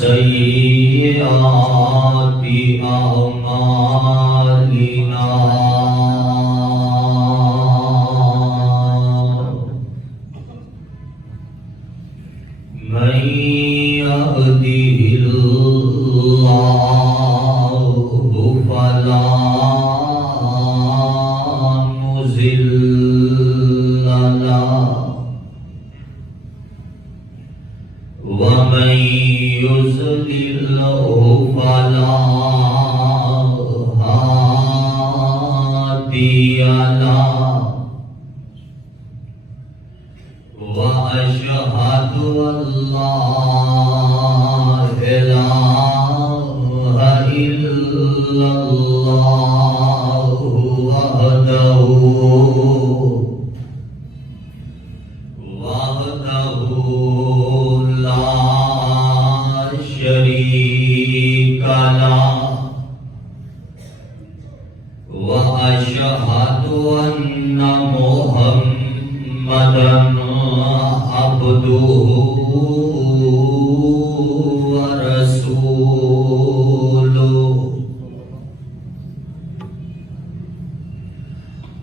سيئات أعمالنا من يهده الله فلا مضل له ومن يضلله فلا هادي له وأشهد أن لا إله إلا الله وحده لا شريك له وأشهد أن محمدا عبده ورسوله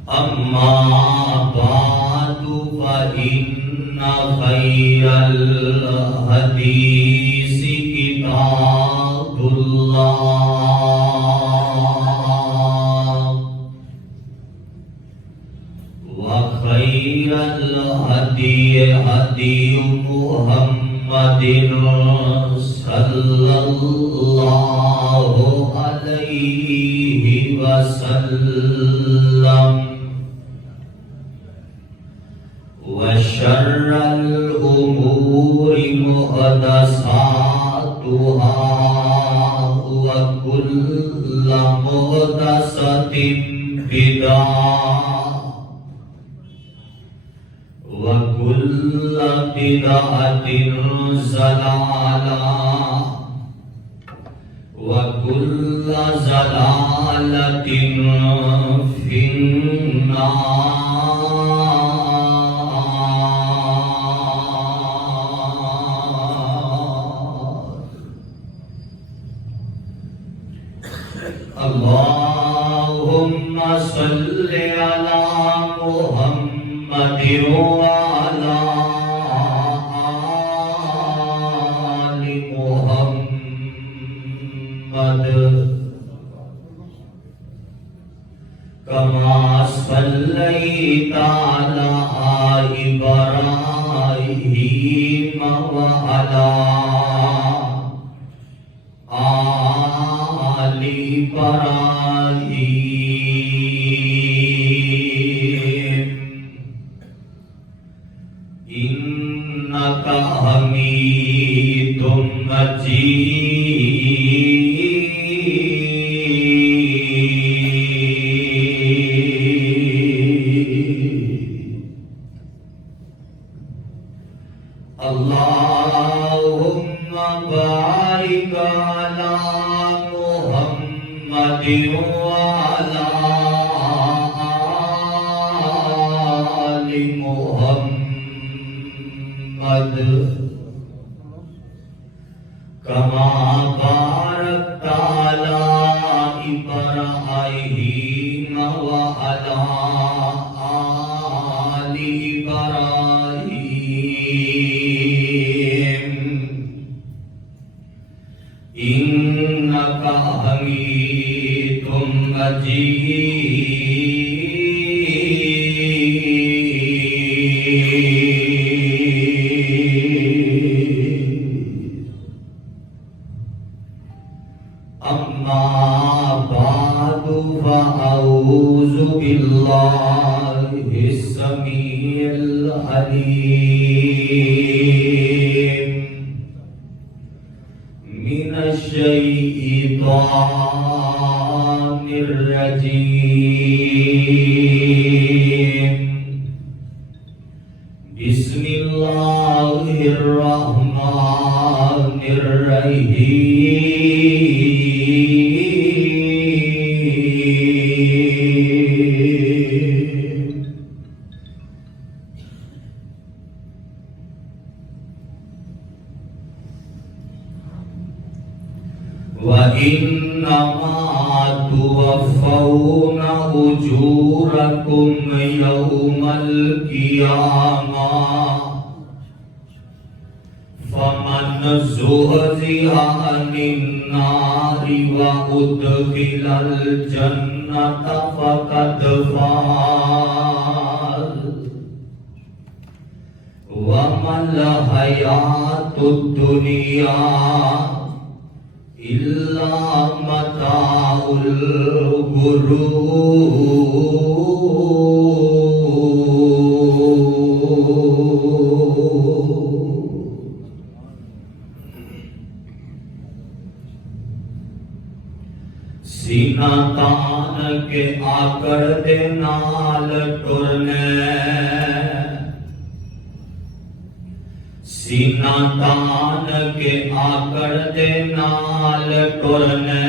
أما بعد فإن خير الحديث كتاب الله وخير الهدي هدي محمد صلى الله عليه وسلم وشر الأمور محدثاتها وكل محدثة بدعة وكل بدعة ضلالة وكل ضلالة في اللهم صل على محمد وعلى آل محمد كما صليت على إبراهيم وعلى آل إبراهيم إنك حميد مجيد اللهم بارك على محمد وعلى آل محمد كما باركت على إبراهيم وعلى آل إبراهيم إنك حميد مجيد أما بعد فأعوذ بالله السميع العليم من الشيطان الرجيم بسم الله الرحمن الرحيم وَإِنَّمَا تُوَفَّوْنَ أُجُورَكُمْ يَوْمَ الْقِيَامَةِ فَمَنْ زُحْزِحَ عَنِ النَّارِ وَأُدْخِلَ الْجَنَّةَ فَقَدْ فَازَ وَمَا الْحَيَاةُ الدُّنْيَا إِلَّا مَتَاعُ سینہ تان کے آکڑ دے نال ٹرنے سینہ تان کے آکڑ دے نال ٹرنے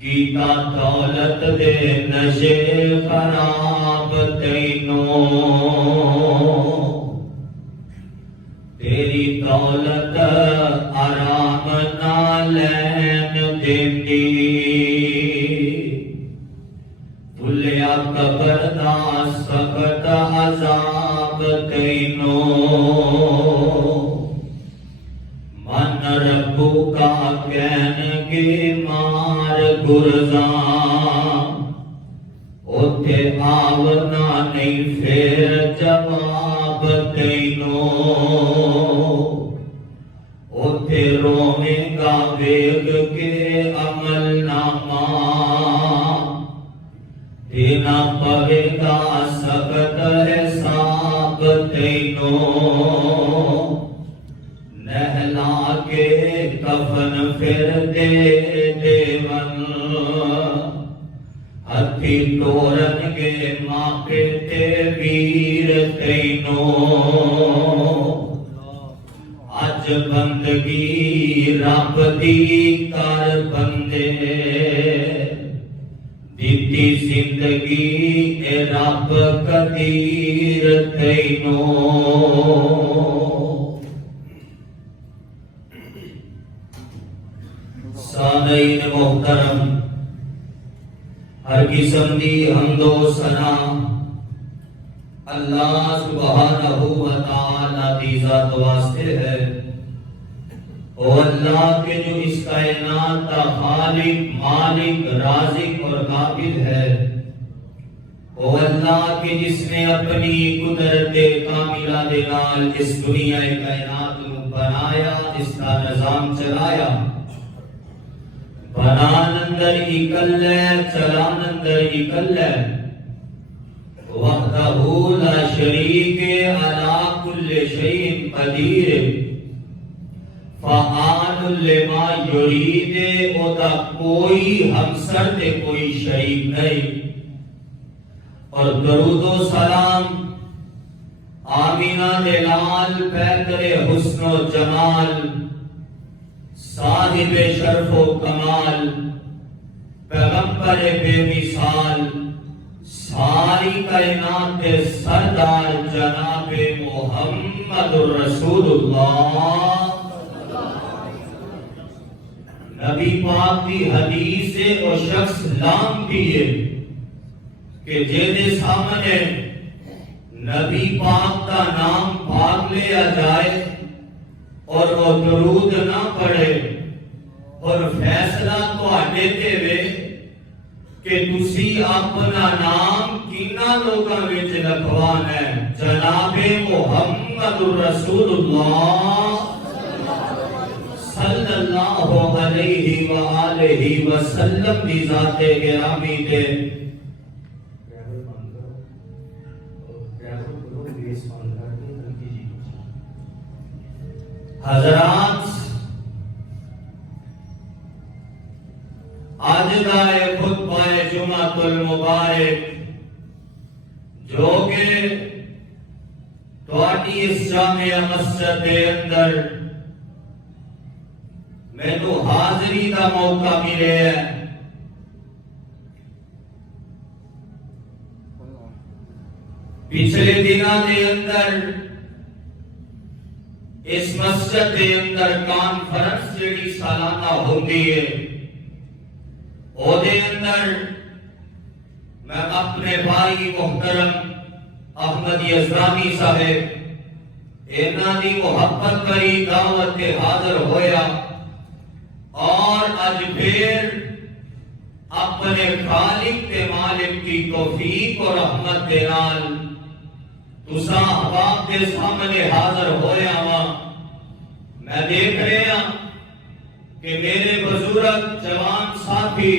کیتا دولت دے نشے خراب تینوں تیری دولت آرام نہ لین دیندی بھلیا قبر دا سخت عذاب تینوں من ربو کا کہن گے مار گرزاں اوتھے آونا نہیں پھر جواب تینوں اوتھے روئیں گا ویگ کے عمل نامہ دینا پڑے گا سخت حساب تینوں نہلا کے کفن پھر دے دیون ہتھی ٹورن گے ماپے تے ویر تینوں اج بندگی رب دی کر بندے دیتی زندگی اے رب قدیر تینوں سامعین محترم ہر قسم دی حمد و ثنا اللہ سبحانہ و تعالی دی ذات واسطے ہے او اللہ کے جو اس کائنات کا خالق مالک رازق اور قابل ہے او اللہ کے جس نے اپنی قدرت کاملہ دے نال اس دنیا کائنات کو بنایا اس کا نظام چلایا بنان اندر اکل ہے چلان اندر اکل ہے وحدہ لا شریک علی کل شیء قدیر فعال لما یرید او دا کوئی ہمسر دے کوئی شریک نہیں اور درود و سلام آمینہ دے لال پیکر حسن و جمال صاحب شرف و کمال پیغمبر بے مثال ساری کائنات کے سردار جناب محمد رسول اللہ نبی پاک کی حدیث سے وہ شخص لام دیئے کہ جیدے سامنے نبی پاک کا نام پاک لیا جائے اور وہ درود نہ پڑھے اور فیصلہ تو آٹے تے وے کہ تسی اپنا نام کینا لوگاں وچ لکھوانا ہے جناب محمد رسول اللہ صلی اللہ علیہ وآلہ وسلم دی ذات گرامی تے حضرات آج دا خطبہ جمعۃ المبارک جو کہ تواڈی اس جامع مسجد کے اندر میں تو حاضری کا موقع ملے ہے پچھلے دنوں کے اندر اس مسجد کے اندر کانفرنس جڑی سالانہ ہوندی ہے او دے اندر میں اپنے بھائی محترم احمد یزدانی صاحب انہاں دی محبت کری دعوت تے حاضر ہویا اور اج پھر اپنے خالق تے مالک کی توفیق اور رحمت دے نال تساں احباب دے سامنے حاضر ہویا وا میں دیکھ رہا کہ میرے بزرگ جوان ساتھی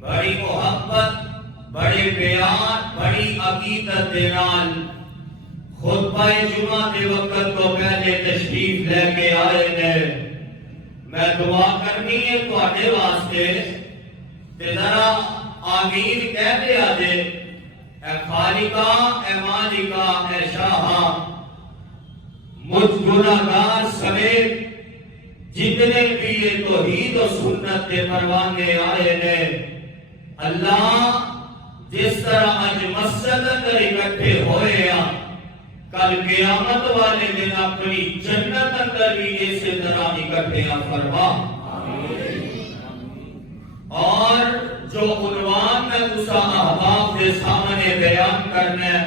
بڑی محبت بڑے پیار بڑی عقیدت دے نال خطبہ جمعہ کے وقت تو پہلے تشریف لے کے آئے نے میں دعا کرنی ہے تواڈے واسطے تے ذرا آمین کہہ دے آجے اے خالقہ اے مالکہ اے شاہا مجھ گناہگار سمیت جتنے بھی یہ توحید و سنت کے پروانے آئے نے اللہ جس طرح آج مسجد اندر اکٹھے ہوئے ہیں کل قیامت والے دن اپنی جنت اندر بھی اسی طرح اکٹھے فرما اور جو عنوان میں تسا احباب کے سامنے بیان کرنا ہے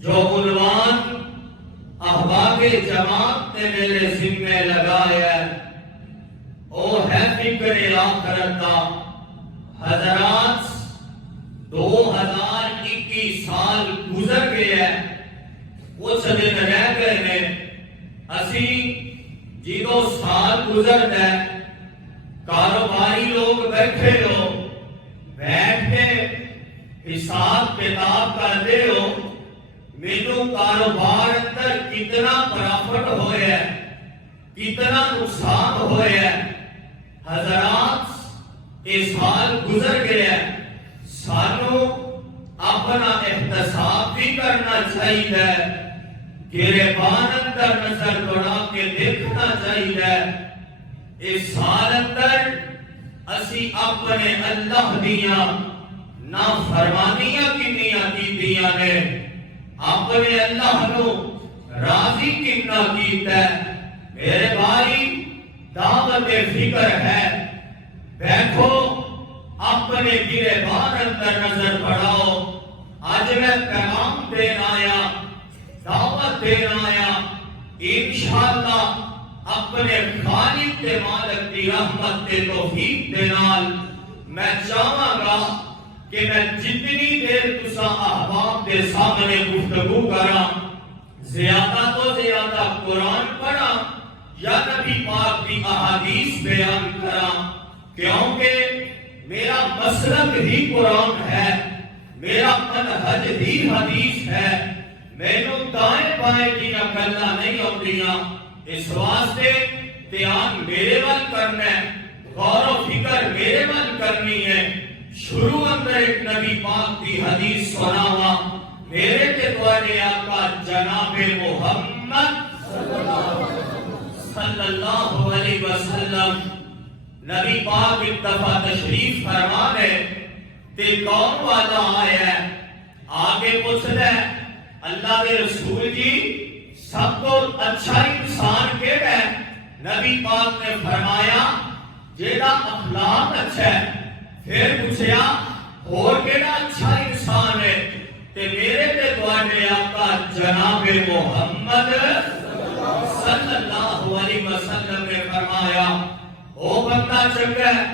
جو عنوان احباب جماعت نے میرے ذمہ لگایا ہے وہ ہے فکر آخرت کا حضرات 2021 سال گزر گئے ہیں کچھ دن رہ گئے ہیں اسی جدو سال گزر ہے کاروباری لوگ بیٹھے ہو بیٹھ کے حساب کتاب کرتے ہو میرے کاروبار اندر کتنا پرافٹ ہوئے ہے کتنا نقصان ہوئے ہے حضرات اس سال گزر گیا ہے سانو اپنا احتساب بھی کرنا چاہیے گریبان اندر نظر دوڑا کے دیکھنا چاہیے اس سال اندر اسی اپنے اللہ دیاں نافرمانیاں کنیاں کیتیاں نے اپنے اللہ نو راضی کتنا کیتا ہے میرے بھائی دعوت فکر ہے بیٹھو اپنے گریبان اندر نظر پڑاؤ آج میں پیغام دین آیا دعوت دین آیا انشاءاللہ اپنے خالق کے مالک کی رحمت کے توفیق دے نال میں چاہاں گا کہ میں جتنی دیر تسا احباب کے سامنے گفتگو کرا زیادہ تو زیادہ قرآن پڑھا یا نبی پاک کی احادیث بیان کرا کیونکہ میرا مسلک ہی قرآن ہے میرا منہج ہی حدیث ہے مینوں دائیں بائیں دیاں گلاں نہیں ہوندیاں اس واسطے دھیان میرے وال کرنا ہے غور و فکر میرے وال کرنی ہے شروع اندر ایک نبی پاک کی حدیث سناوا میرے تے تواڈے آقا جناب محمد صلی اللہ علیہ وسلم نبی پاک ایک دفعہ تشریف فرما ہے تے کون والا آیا ہے آگے پوچھ رہا ہے اللہ کے رسول جی سب کو اچھا انسان کیڑا ہے نبی پاک نے فرمایا جیڑا اخلاق اچھا ہے پھر پوچھیا اور کیڑا اچھا انسان ہے تے میرے تے تواڈے آقا جناب محمد صلی اللہ علیہ وسلم نے فرمایا او بندہ چنگا ہے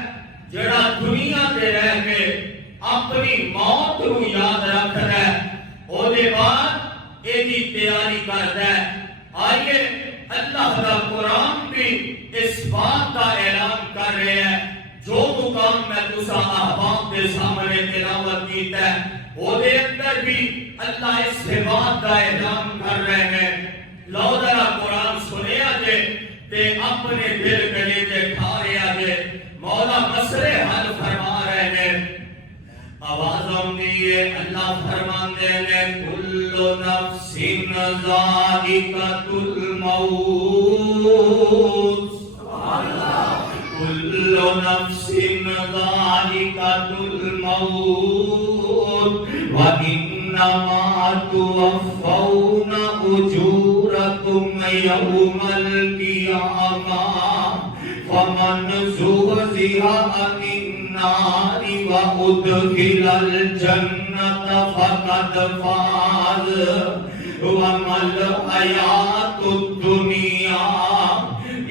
جڑا دنیا تے رہ کے اپنی موت کو یاد رکھدا ہے او دے بعد ایدی تیاری کردا ہے آئیے اللہ کا قرآن بھی اس بات کا اعلان کر رہے ہیں جو مقام میں تسا احباب کے سامنے تلاوت کیتا ہے وہ دے اندر بھی اللہ اس بات کا اعلان کر رہے ہیں لو ذرا قرآن سنے آجے تے اپنے دل کلیجے کھارے آجے مولا مسئلے حل فرما رہے ہیں آواز آمدی ہے اللہ فرمان دے لے کل نفس ذائقۃ الموت کل نفس ذائقۃ الموت وَإِنَّمَا انما توفون اجورکم یوم القیامہ فمن زحزح عن النار وادخل الجنۃ فقد فاز وما الحیاۃ الدنیا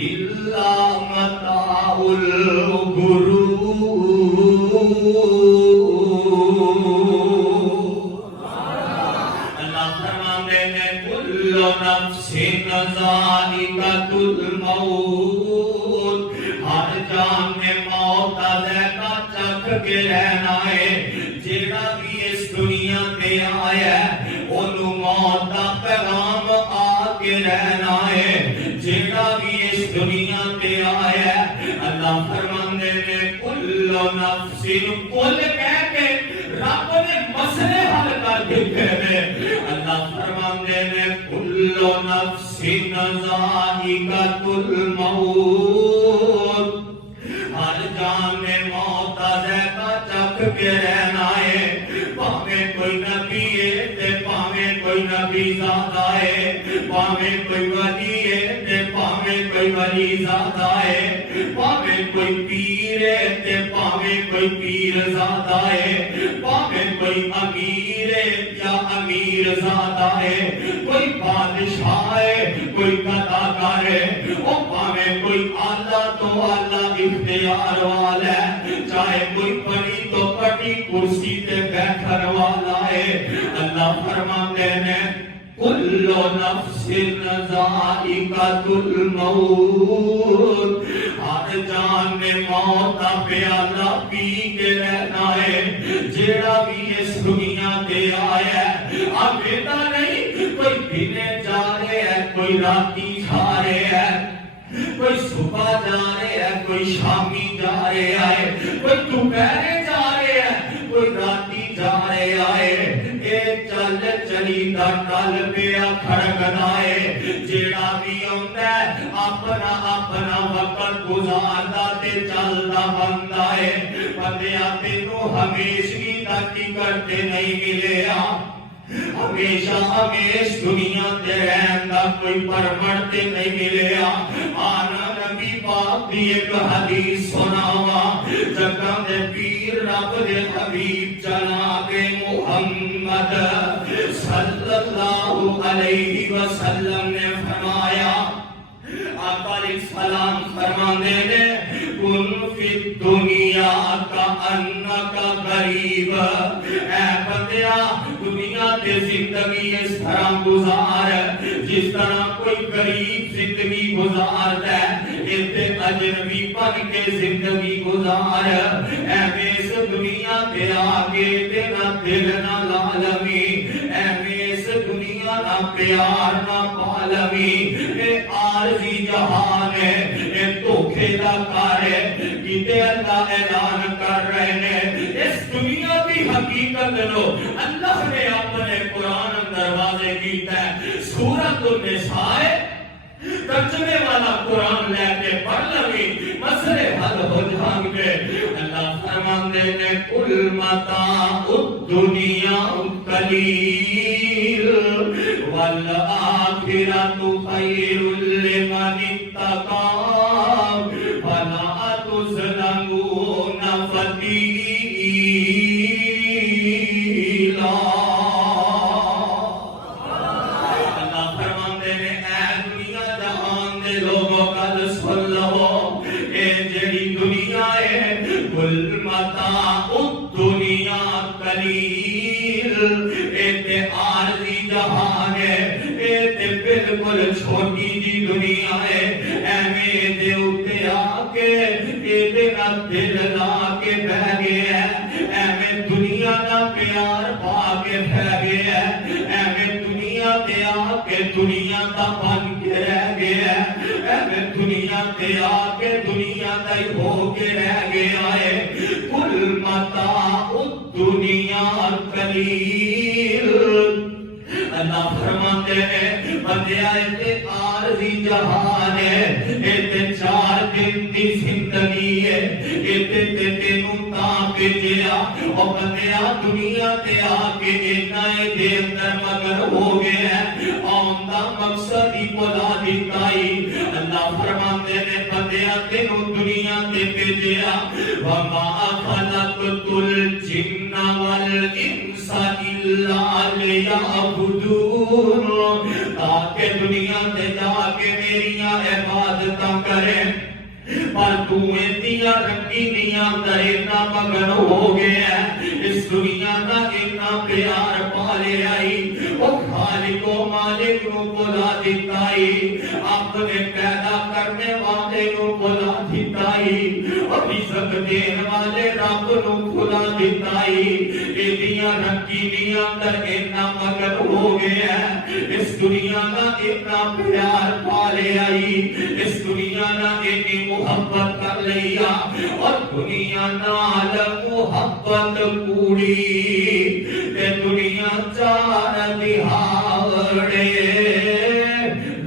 الا متاع الغرور۔ اللہ فرماتے ہیں کل نفس ذائقۃ الموت، ہر جان نے موت دا ذائقہ چکھ کے رہنا ہے۔ جیڑا بھی اس دنیا تے آیا ہے اونوں موت دا پیغام آ کے رہنا ہے۔ جیڑا بھی اس دنیا تے آیا ہے اللہ فرماندے نے کل نفس، کل کہہ کے رب نے مسئلے حل کر دیتے ہیں۔ اللہ فرماندے نے کل نفس ذائقۃ الموت، ہر جان نے موت کا ذائقہ چکھ کے رہنا ہے۔ پاویں کوئی نبی ہے تے پاویں کوئی نبی زادہ ہے، پاویں کوئی ولی ہے تے پاویں کوئی ولی زادہ ہے، پاویں کوئی پیر ہے تے پاویں کوئی پیر زادہ ہے، پاویں کوئی امیر ہے یا امیر زادہ ہے، کوئی بادشاہ ہے کوئی قداکار ہے، او پاویں کوئی اعلیٰ تو اعلیٰ اختیار والا ہے، چاہے کوئی بڑی تو بڑی کرسی تے بیٹھن والا ہے۔ اللہ فرماتے ہیں کل نفس ذائقۃ الموت، ہر جان نے موت کا پیالہ پی کے رہنا ہے۔ جیڑا بھی اس دنیا تے آیا ہے اب بیٹا نہیں، کوئی دنے جا رہے ہے کوئی راتی جا رہے ہے، کوئی صبح جا رہے ہے کوئی شامی جا رہے ہے، کوئی دوپہرے جا رہے ہے کوئی راتی جا رہے آئے۔ اے چل چلی دا ٹل پیا کھڑکنا ہے۔ جیڑا بھی آندا ہے اپنا اپنا وقت گزاردا تے چلدا بندا ہے۔ بندیا تینوں ہمیشگی دا ٹکٹ تے نہیں ملیا، ہمیشہ ہمیش دنیا تے رہن دا کوئی پرمٹ تے نہیں ملیا۔ آنا نبی پاک دی ایک حدیث سناوا، جگہ دے پیر رب دے حبیب جناب محمد صلی اللہ علیہ وسلم نے فرمایا، آقا علیہ السلام فرماندے نے کن فی الدنیا کا انکا غریب، اے بندیا دنیا تے زندگی اس طرح گزار جس طرح کوئی غریب زندگی گزارتا ہے، ایتھے اجنبی بن کے زندگی گزار۔ ایویں اس دنیا تے آگے تیرا دل نہ لالمی، ایویں اس دنیا نہ پیار نہ پالمی۔ اے عارضی جہان ہے، اے دھوکے دا کار ہے، کیتے اللہ اعلان کر رہے ہیں اس دنیا کی حقیقت لو۔ اللہ نے اپنے قرآن اندر واضح کیتا ہے، سورۃ النساء ترجمے والا قرآن لے کے پڑھ لگی مسئلے حل ہو جائیں گے۔ اللہ فرماندے نے کل متاع الدنیا قلیل والآخرۃ خیر لمن اتقی ولا تظلمون فتیلا۔ اللہ فرماندے نے اے دنیا جہان دے لوگوں کل سن لو، اے جڑی دنیا ہے کل متاع الدنیا قلیل، اے تے عارضی جہان ہے، اے تے بالکل چھوٹی جی دنیا ہے۔ ایویں دے اتے آ کے اے دے نال دل لا کے بہ گیا ہے، ایویں دنیا دا پیار پا کے بہ گیا ہے، ایویں دنیا تے آ کے دنیا دا بن کے رہ گیا ہے، ایویں دنیا تے آ کے دنیا دا ہی ہو کے رہ گیا ہے۔ کل متاع الدنیا قلیل، اللہ فرماتے ہیں بندیا تے عارضی جہان ہے، تے 4 دن دی زندگی ہے، تے تینوں تا بھیجیا او بندیا دنیا تے آ کے اینا دے اندر مگر ہو گیا آن دا مقصد ہی بلا دیتائی اللہ فرماندے نے بندیا تینوں دنیا تے بھیجیا وما خلقت الجن والانس الا لیعبدون تاکہ دنیا تے جا کے میریاں عبادتاں کریں پر تو اتیا رنگینیاں در اتنا مگن ہو گیا اس دنیا کا اتنا پیار پالے آئی وہ خالق و مالک نو بلا دیتائی اپنے پیدا کرنے والے نو بلا دیتائی اور رزق دین والے رب نو بلا دیتائی اتیا رنگینیاں در اتنا مگن ہو گیا اس دنیا کا اتنا پیار پالے آئی اس دنیا کا اتنی محبت کر لیا اور دنیا نال محبت پوری تے دنیا چار دہاڑے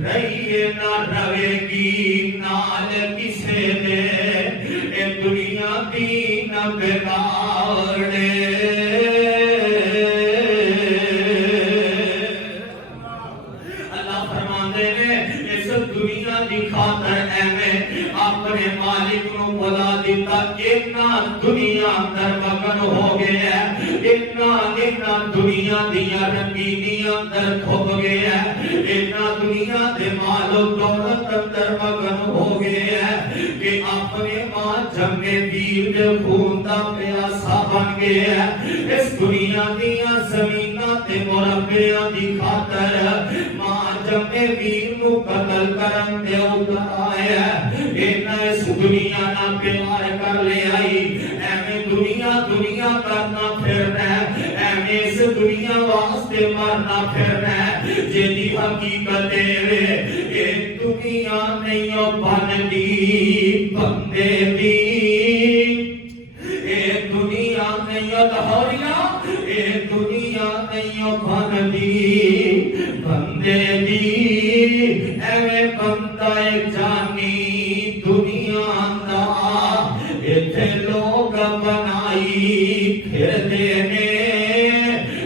رہیے نہ روے گی نال کسے دے اے دنیا دین بگاڑے اللہ فرماندے نے اس دنیا دی خاطر ایویں اپنے مالک نو بلا دیتا اتنا دنیا اندر مگن ہو گیا اتنا دنیا دیا رنگینیاں اندر کھپ گیا اتنا دنیا دے مال و دولت اندر مگن ہو گیا کہ اپنے ماں جمے ویر دے خون دا پیاسا بن گیا اس دنیا دیا زمیناں تے مربیاں دی خاطر ماں جمے ویر نو قتل کرن دے اتر آیا اس دنیا نہ پیار کر لے آئی ایویں دنیا کرنا پھرنا ایویں اس دنیا واسطے مرنا پھرنا جیدی حقیقت اے دنیا نہیں بنتی بندے دی اے دنیا نہیں دہوریا اے دنیا نہیں بنتی بندے دی ایویں بندہ جانی دنیا دا ایتھے لوگ بنائی پھر دینے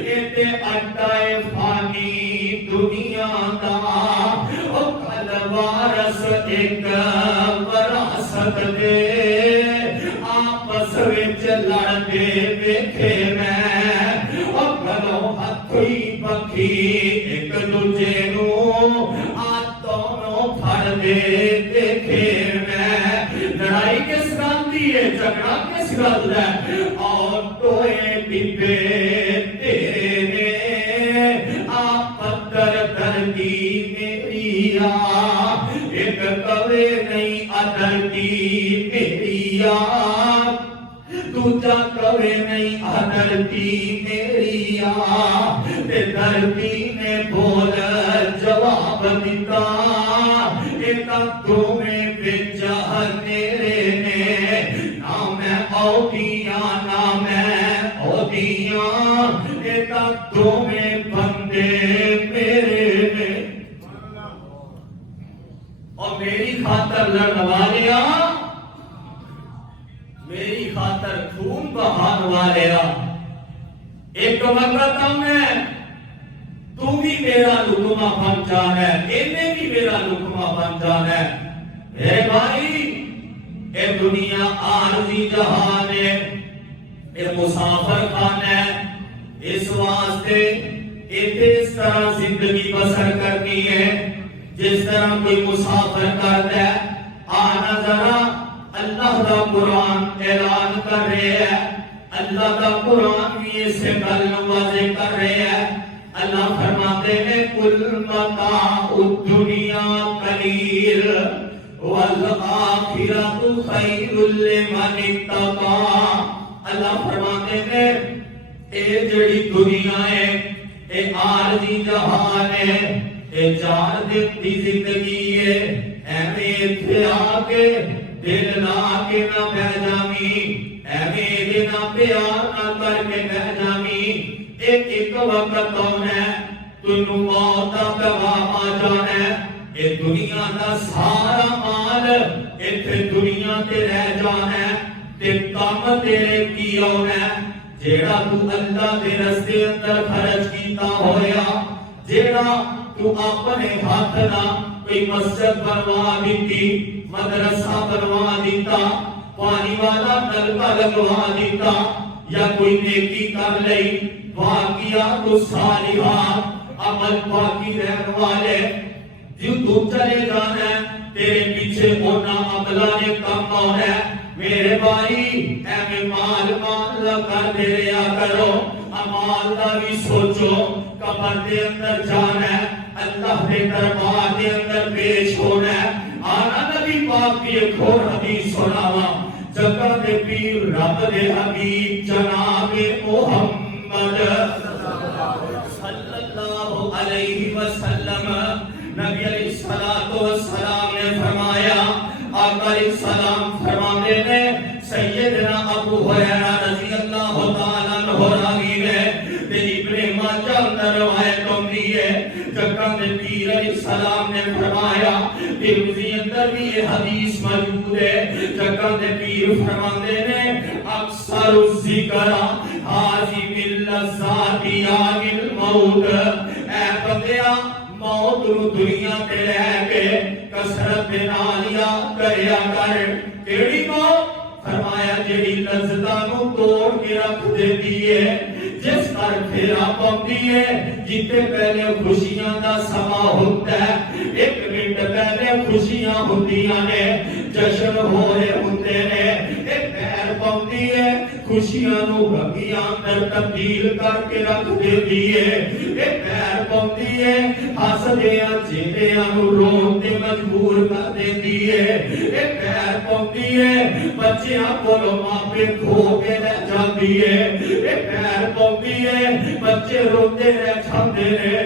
ایتھے اٹھائے فانی دنیا دا او کل وارث ایک وراثت دے آپس وچ لڑدے ویکھے میں او کلو ہتھی پکھی ایک دوجے نو آتوں پھڑ دے دیکھے لڑائی کس گل دی ہے جھگڑا کس گل ہے اور ٹوئے ڈبے تیرے نے آپ پتھر دھرتی میری آ ایک کوے نہیں ادھرتی میری آ دوجا کوے نہیں ادھرتی میری آ تے دھرتی نے بول جواب دیتا ایک تمہیں بچہ میرے نے نہ میں اودیاں نہ میں اودیاں ایک تمہیں بندے میرے نے اور میری خاطر لڑن والیا میری خاطر خون بہان والیا ایک وقت ہمیں تو بھی میرا لکمہ بن جانا ہے انہیں بھی میرا لکمہ بن جانا ہے اے بھائی اے دنیا عارضی جہان ہے اے مسافر خانہ ہے اس واسطے اس طرح زندگی بسر کرنی ہے جس طرح کوئی مسافر کرتا ہے آنا ذرا اللہ دا قرآن اعلان کر رہے ہیں اللہ دا قرآن بھی اس سے گل واضح کر رہے ہیں اللہ فرماتے ہیں کل متاع الدنیا قلیل والآخرۃ خیر لمن اتقى اللہ فرماتے ہیں اے جڑی دنیا ہے اے عارضی جہان ہے اے چار دن دی زندگی ہے ایویں ایتھے آ کے دل لا کے نہ بہ جاویں ایویں دے نہ پیار نہ کر کے بہ جاویں ایک وقت آنا ہے تینوں موت دا پیغام آ جانا ہے اے دنیا دا سارا مال ایتھے دنیا تے رہ جانا ہے تے کام تیرے کی ہونا جیڑا تو اللہ دے رستے اندر خرچ کیتا ہویا جیڑا تو اپنے ہاتھ نہ کوئی مسجد بنوا دیتی مدرسہ بنوا دیتا پانی والا نلکا لگوا دیتا یا کوئی نیکی کر لئی باقیہ تو صالحات عمل باقی رہن والے جو تو چلے جانا ہے تیرے پیچھے ہونا عملہ نے کم ہونا ہے میرے بھائی اے مال کر دے رہا کرو امال دا بھی سوچو قبر دے اندر جانا ہے اللہ دے دربار دے اندر پیش ہونا ہے آنا نبی پاک کی ایک اور حدیث سناوا جگہ دے پیر رب دے حبیب جناب محمد صلی اللہ علیہ وسلم نبی علیہ السلام نے فرمایا آقا علیہ السلام فرماتے ہیں سیدنا ابو ہریرہ رضی اللہ تعالیٰ عنہ راوی ہے ابن ماجہ اندر روایت ہوتی ہے جگہ میں پیر علیہ السلام نے فرمایا ترمذی اندر بھی یہ حدیث موجود ہے جگہ میں پیر فرماتے ہیں اکثر الذکر حاضم اللذات یان الموت اے بندیا موت نو دنیا تے رہ کے کسرت نال یاد کریا کر کیڑی موت فرمایا جیڑی لذتاں نو توڑ کے رکھ دیتی ہے جس پر پھیرا پاؤندی ہے جتے پہلے خوشیاں دا سما ہوتا ہے ایک منٹ پہلے خوشیاں ہوندیاں نے جشن ہوئے ہوندے نے ایک پیر پاؤندی ہے خوشیاں نو غمیاں اندر تبدیل کر کے رکھ دیتی ہے ایک پیر پاؤندی ہے ہسدیاں چہریاں نو رون تے مجبور کر دیتی ہے ایک پیر پاؤندی ہے بچیاں کولوں ماپے کھو کے رہ جاندی ہے ایک پیر پاؤندی ہے بچے روندے رہ جاندے نے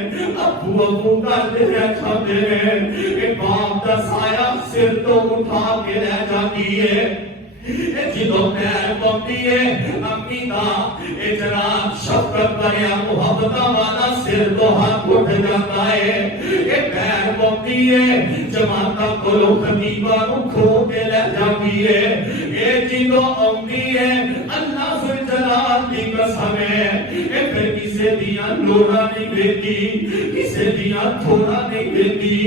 ابو کرتے رہ جاندے نے ایک باپ دا سایہ سر تو اٹھا کے رہ جاندی ہے جدو پیر پاؤندی ہے امی دا اے جناب شفقت بھریا محبتاں والا سر تو ہاتھ اٹھ جاتا ہے اے پیر پاؤندی ہے جماعتاں کولوں خطیباں نو کھو کے لے جاندی ہے اے جدو آؤندی ہے اللہ ذل جلال دی قسم ہے اے پھر کسے دیاں لوڑاں نہیں دیتی کسے دیاں تھوڑا نہیں دیتی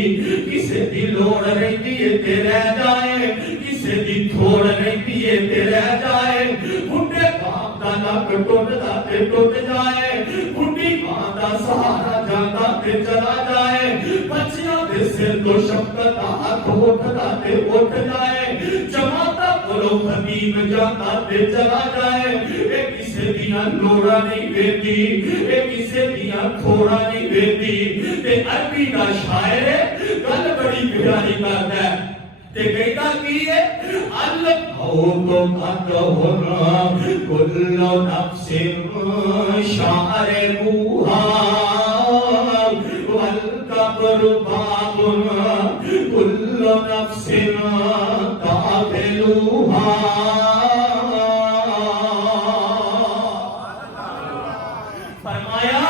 کسے دی لوڑ رہندی ہے تے رہ جائے کسے دی تھوڑ نہیں پیے تے رہ جائے بڈھے باپ دا لک ٹوٹدا تے ٹوٹ جائے بڈھی ماں دا سہارا جاندا تے چلا جائے بچیاں دے سر تو شفقت ہاتھ اٹھدا تے اٹھ جائے جماعتاں کولوں حبیب جاندا تے چلا جائے اے کسے دیاں لوڑاں نہیں ویندی اے کسے دیاں تھوڑا نہیں ویندی تے عربی دا شاعر گل بڑی پیاری کردا ہے تے کہتا کی ہے الموت قطعہ کل نفس شاربوہا والقبر باب کل نفس داخلوہا فرمایا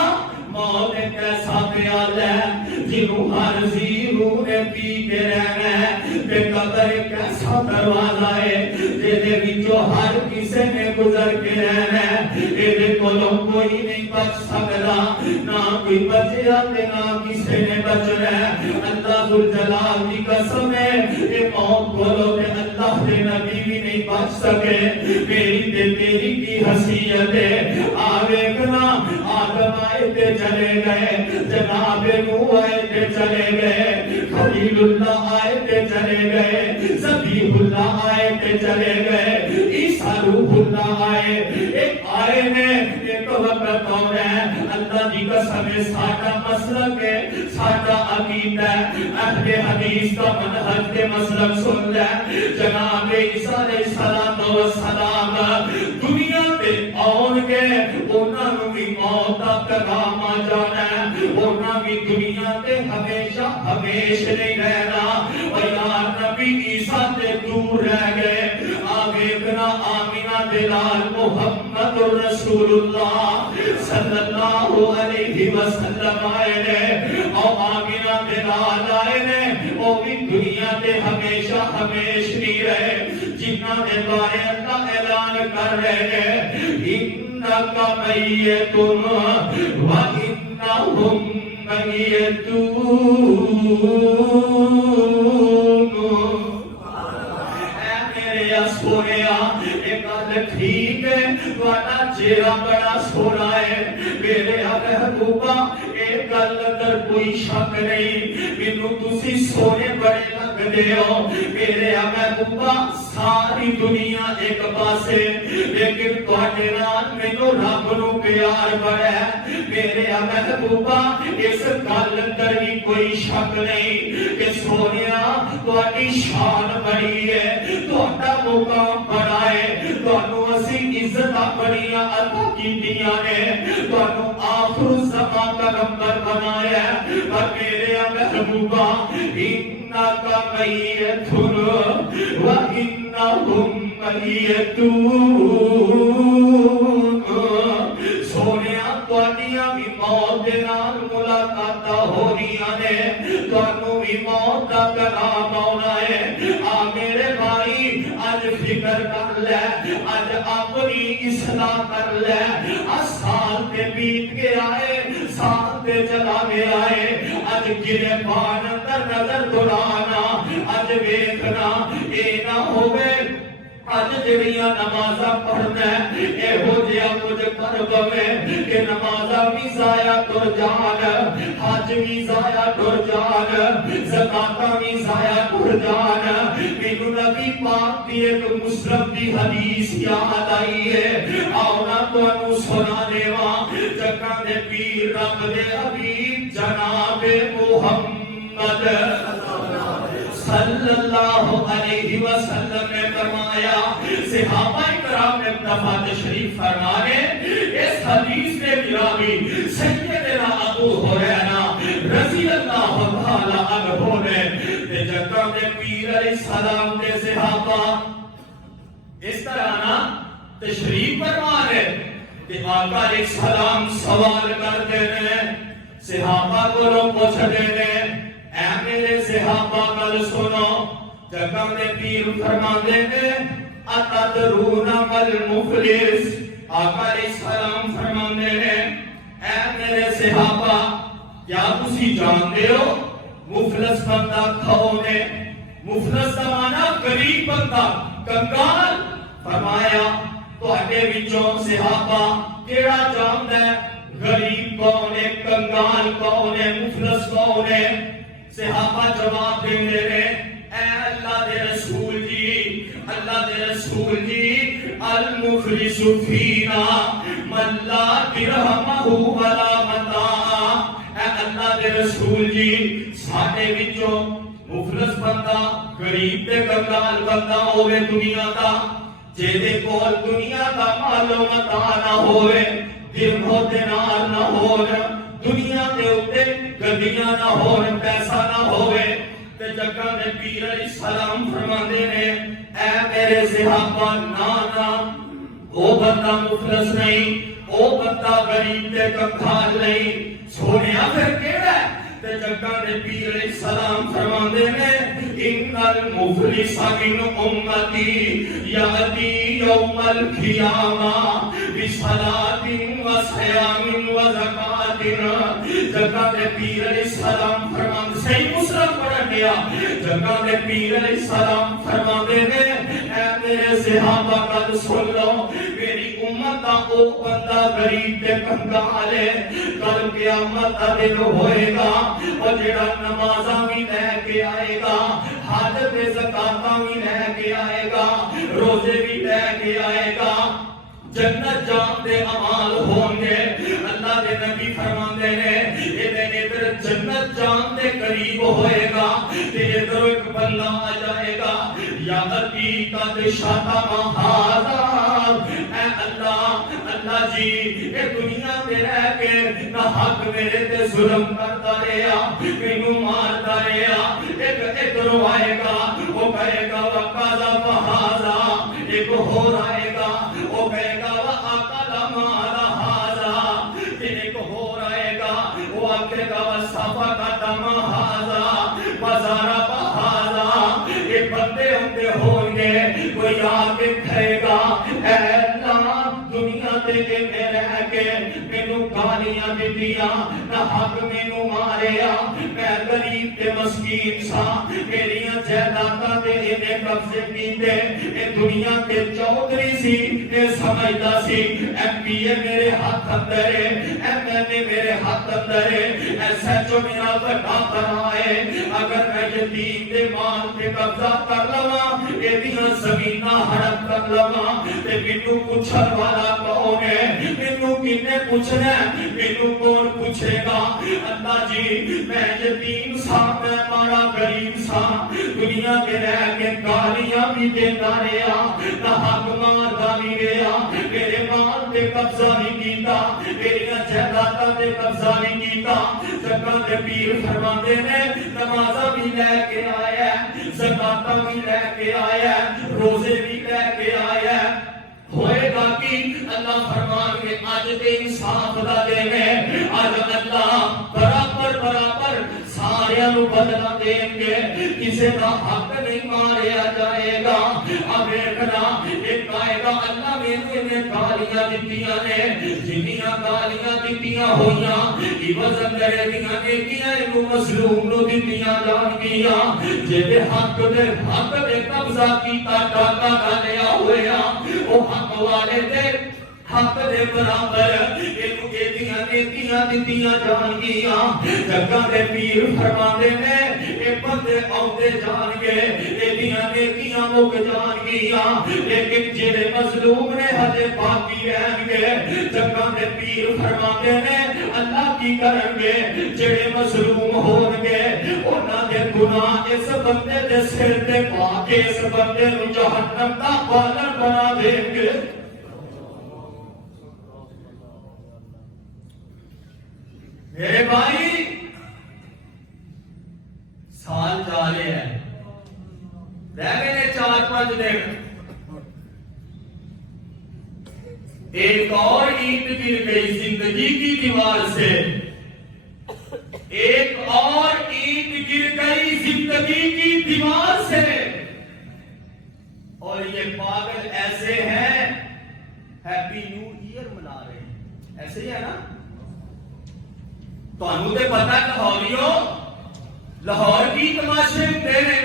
موت ایک ایسا پیال ہے جنہوں ہر زیرو نے پی کے رہنا ہے کہ قبر ایک ایسا دروازہ ہے جیدے وچوں ہر کسے نے گزر کے رہنا ہے ایدے کولوں کوئی نہیں بچ سکتا نہ کوئی بچیا تے نہ کسے نے بچنا ہے اللہ ذل جلال کی قسم ہے اے موت کولوں تے اللہ دے نبی بھی نہیں بچ سکے میری تے تیری کی حیثیت ہے آویکنا آدم آئے تے چلے گئے جناب نوح آئے تے چلے گئے خلیل اللہ آئے تے چلے گئے ذبیح اللہ آئے تے چلے گئے عیسیٰ روح اللہ آئے ایک آئے نے ایک وقت اور ہے اللہ کی قسم ہے ساڈا مسلک ہے ساڈا عقیدہ ہے اہل حدیث کا منہج کے مسلک سن لے جناب عیسیٰ علیہ السلام دنیا تے آن گے انہاں نوں بھی موت دا پیغام آ جانا ہے انہاں بھی دنیا تے ہمیشہ ہمیشہ نہیں رہنا اور یار نبی عیسیٰ تے دور رہ گئے آگے بنا آمینہ دلال محمد رسول اللہ صلی اللہ علیہ وسلم آئے نے اور آمینہ دلال آئے نے وہ بھی دنیا دے ہمیشہ ہمیش نہیں رہے جنہ دے بارے اللہ اعلان کر رہے ہیں انکا میتون و انہم میتون سونیا ایک گل ٹھیک ہے تہاڈا چہرہ بڑا سونا ہے میرے محبوبہ ایک گل اندر کوئی شک نہیں مینوں تسی سونے بڑے لگدے ہو میرے محبوبہ ساری دنیا ایک پاسے لیکن تہاڈے نال مینوں رب نو پیار بڑا ہے میرے محبوبہ اس گل اندر بھی کوئی شک نہیں کہ سونیا تہاڈی شان بڑی ہے تہاڈا مقام بڑا ہے تانوں اسی عزت اپنیاں عطا کیتیاں نے تانوں آخر الزمان کا نمبر بنایا ہے پر میرے محبوبہ انکا میتون و انہم میتون سونیا تہاڈیاں بھی موت دے نال ملاقاتاں ہو رہیاں نے تانوں بھی موت دا کلام آنا ہے آ میرے بھائی آج فکر کر لے آج اپنی اصلاح کر لے سال تے بیت کے آئے سال تے چلا کے آئے آج گرے پان اندر نظر دوڑانا آج ویکھنا اے نہ ہوئے آج جڑیاں نمازاں پڑھنا ہے اے ہو جیا کچھ کر بوے کہ نمازاں بھی ضائع ٹر جان حج بھی ضائع ٹر جان زکاتاں بھی ضائع ٹر جان مینوں نبی پاک دی ایک مسلم دی حدیث یاد آئی ہے آؤ نہ تانوں سنا دیواں جگاں دے پیر رب دے حبیب جناب محمد صلی اللہ علیہ وسلم نے فرمایا صحابہ کرام نے دفعہ تشریف فرمانے اس حدیث میں راوی سیدنا ابو ہریرہ رضی اللہ تعالی عنہ نے جگہ میں پیر علیہ السلام کے صحابہ اس طرح نا تشریف فرمانے کہ آقا علیہ السلام سوال کرتے ہیں صحابہ کو پوچھتے ہیں اے میرے صحابہ گل سنو جگہ میں پیر فرماندے نے اتدرون مل مفلس آقا علیہ السلام فرماندے نے اے میرے صحابہ کیا تسی جانتے ہو مفلس بندہ کون ہے مفلس کا معنی غریب بندہ کنگال فرمایا تواڈے وچوں صحابہ کیڑا جاندا ہے غریب کون ہے کنگال کون ہے مفلس کون ہے صحابہ جواب دیندے نے اے اللہ دے رسول جی المفلس فینا من لا درہمہ ولا متاع اے اللہ دے رسول جی ساڈے وچوں مفلس بندہ غریب تے کنگال بندہ ہوے دنیا دا جے کول دنیا دا مال و متاع نہ ہوے درہم و دینار نہ ہون دنیا دے اوتے گڈیاں نہ ہون پیسہ نہ ہوے تے جگہ دے پیر علیہ السلام فرماندے نے اے میرے صحابہ نا او بندہ مفلس نہیں او بندہ غریب تے کنگال نہیں سونیا پھر کیڑا ہے تے جگہ دے پیر علیہ السلام فرماندے نے ان المفلس من امتی یاتی یوم القیامہ بصلاۃ و صیام و زکات جگہ دے پیر علیہ السلام فرماندے صحیح مسلم پڑھ گیا جگہ دے پیر علیہ السلام فرماندے نے اے میرے صحابہ گل سن لو میری امت دا او بندہ غریب تے کنگال ہے کل قیامت دا دن ہوئے گا اور جڑا نمازاں بھی لے کے آئے گا حج تے زکاتاں بھی لے کے آئے گا روزے بھی لے کے آئے گا جنت جان دے اعمال ہوں گے اللہ دے نبی فرماندے نے ادھر جنت جان دے قریب ہوئے گا تے ادھر ایک بندہ آ جائے گا یا ابی قد شتم ھذا اے اللہ جی اے دنیا میں رہ کے نہ حق میرے تے ظلم کرتا رہیا مینوں مارتا رہیا ایک ادھر آئے گا وہ کہے گا وقذا ھذا ایک ہو آئے گا آکھے گا وصفا کا دم ہاضا بازارا بہاضا، یہ بندے ہوندے ہونگے کوئی آگے کہے گا اے اللہ دنیا تے میں رہ کے مینوں گالیاں دتیاں نہ حق مینوں ماریا، میں غریب تے مسکین سا، میریاں جائیداداں تے انہیں قبضے کیتے، اے دنیا تے چودھری سی، اے سمجھدا سی ایم پی اے میرے ہاتھ اندر ہے، ایم ایل اے میرے ہاتھ اندر ہے، ایس ایچ او میرا بڑا بنائے، اگر میں یتیم دے مال تے قبضہ کر لواں ایدیاں زمیناں ہڑپ کر لواں تے مینوں پوچھن والا کون ہے، مینوں کنے پوچھنا ہے، مینوں کون پوچھے گا؟ اللہ جی میں یتیم سا، میں ماڑا غریب سا، دنیا کے رہ کے گالیاں بھی دیتا رہا، نہ حق ماردا بھی رہا، میرے مال تے قبضہ بھی کیتا، میریاں جائیداداں تے قبضہ بھی کیتا، جگہ دے پیر فرماندے نے نمازاں بھی لے کے آیا ہے، زکاتاں بھی لے کے آیا ہے، روزے بھی لے کے آیا ہے، ہوئے گا کہ اللہ فرمان کے آج دے انصاف دا دے میں آج اللہ برابر برابر سارے نو بدلا دیں گے، کسی کا حق نہیں ماریا جائے گا۔ اب ایکنا ایک آئے گا اللہ میرے نے گالیاں دتیاں نے، جنیاں گالیاں دتیاں ہویاں عوض اندر دیاں نیکیاں انہوں مظلوم نو دتیاں جان گیاں، جے حق دے قبضہ کیتا ڈاکا گالیا ہویا، او حق والے دے حق دے برابر انہوں ایدیاں نیکیاں دتیاں جان گیاں، جگہ دے پیر فرماندے نے اے بندے آؤندے جان گے ایدیاں نیکیاں مک جان گیاں، لیکن جڑے مظلوم نے ہجے باقی رہن گے، جگہ دے پیر فرماندے نے اللہ کی کرن گے، جڑے مظلوم ہون گے انہاں دے گناہ اس بندے دے سر تے پا کے اس بندے نو جہنم دا بالن بنا دیں گے۔ میرے بھائی سال جا رہے ہیں، رہ گئے نے 4-5 دن، ایک اور اینٹ گر گئی زندگی کی دیوار سے، ایک اور اینٹ گر گئی زندگی کی دیوار سے، اور یہ پاگل ایسے ہیں ہیپی نیو ایئر منا رہے ہیں، ایسے ہی ہے نا؟ تو انہوں نے پتا لاہوریوں لاہور کی تماشے ہوتے ہیں،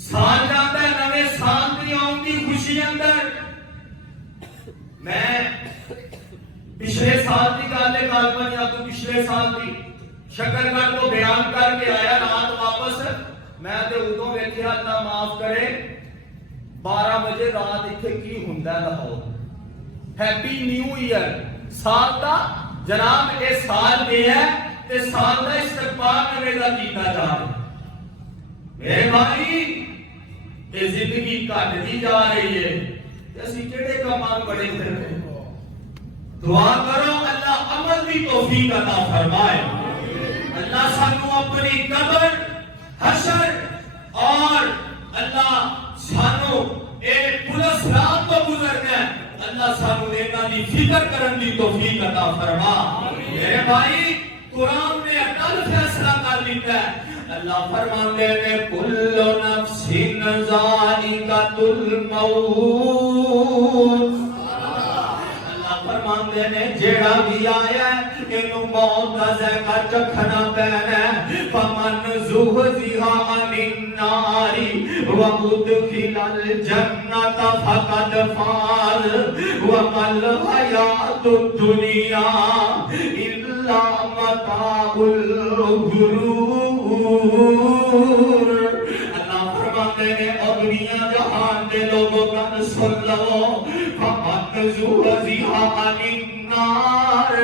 سال جاتا ہے نویں سال کی آؤں کی خوشی اندر۔ میں پچھلے سال کی گالے کالپن یا تو پچھلے سال کی شکر گڑھ کو بیان کر کے آیا رات واپس، میں تے ادوں ویکھیا اللہ معاف کرے 12 بجے رات اتنے کی ہوندا ہے لاہور، ہیپی نیو ایئر سال دا جناب اے سال دے ہے تے سال دا استقبال نویں دا کیتا جا رہا۔ میرے بھائی یہ زندگی کٹتی جا رہی ہے، اسی کیڑے کماں بڑے پھر رہے، دعا کرو اللہ عمل کی توفیق عطا فرمائے، اللہ سانو اپنی قبر حشر اور اللہ سانو ایک پلس رات تو گزرنا ہے، اللہ سانو دینا دی فکر کرن دی توفیق عطا فرما۔ میرے بھائی قرآن نے اٹل فیصلہ کر دیتا ہے، اللہ فرماتے ہیں کل نفس ذائقۃ الموت، اللہ فرماتے ہیں جیڑا بھی آیا ہے انہوں موت کا ذائقہ چکھنا پینا ہے، فمن زحزح عن النار وادخل الجنۃ فقد فاز وما الحیاۃ الدنیا الا متاع الغرور۔ اللہ فرماتے ہیں اور دنیا جہان دے لوگوں کا سن لو، فمن زحزح عن النار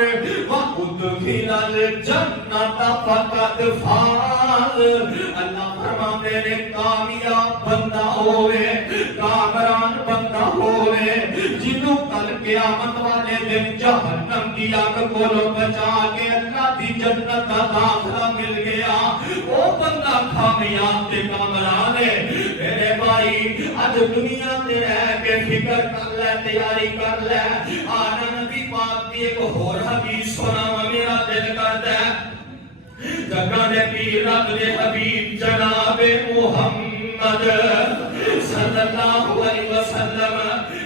وادخل الجنۃ فقد فاز۔ اللہ فرماتے ہیں کامیاب بندہ ہوئے، کامران بندہ ہوئے، جنہوں کل قیامت والے دن جہنم کی آگ کو بچا کے اللہ کی جنت کا داخلہ مل گیا، وہ بندہ کامیاب تے کامران ہے۔ میرے بھائی آج دنیا تے رہ کے فکر کر لے، تیاری کر لے، آنا نبی پاک کی ایک اور حدیث سنا میرا دل کرتا ہے، سنے پیر رب دے حبیب جناب محمد صلی اللہ علیہ وسلم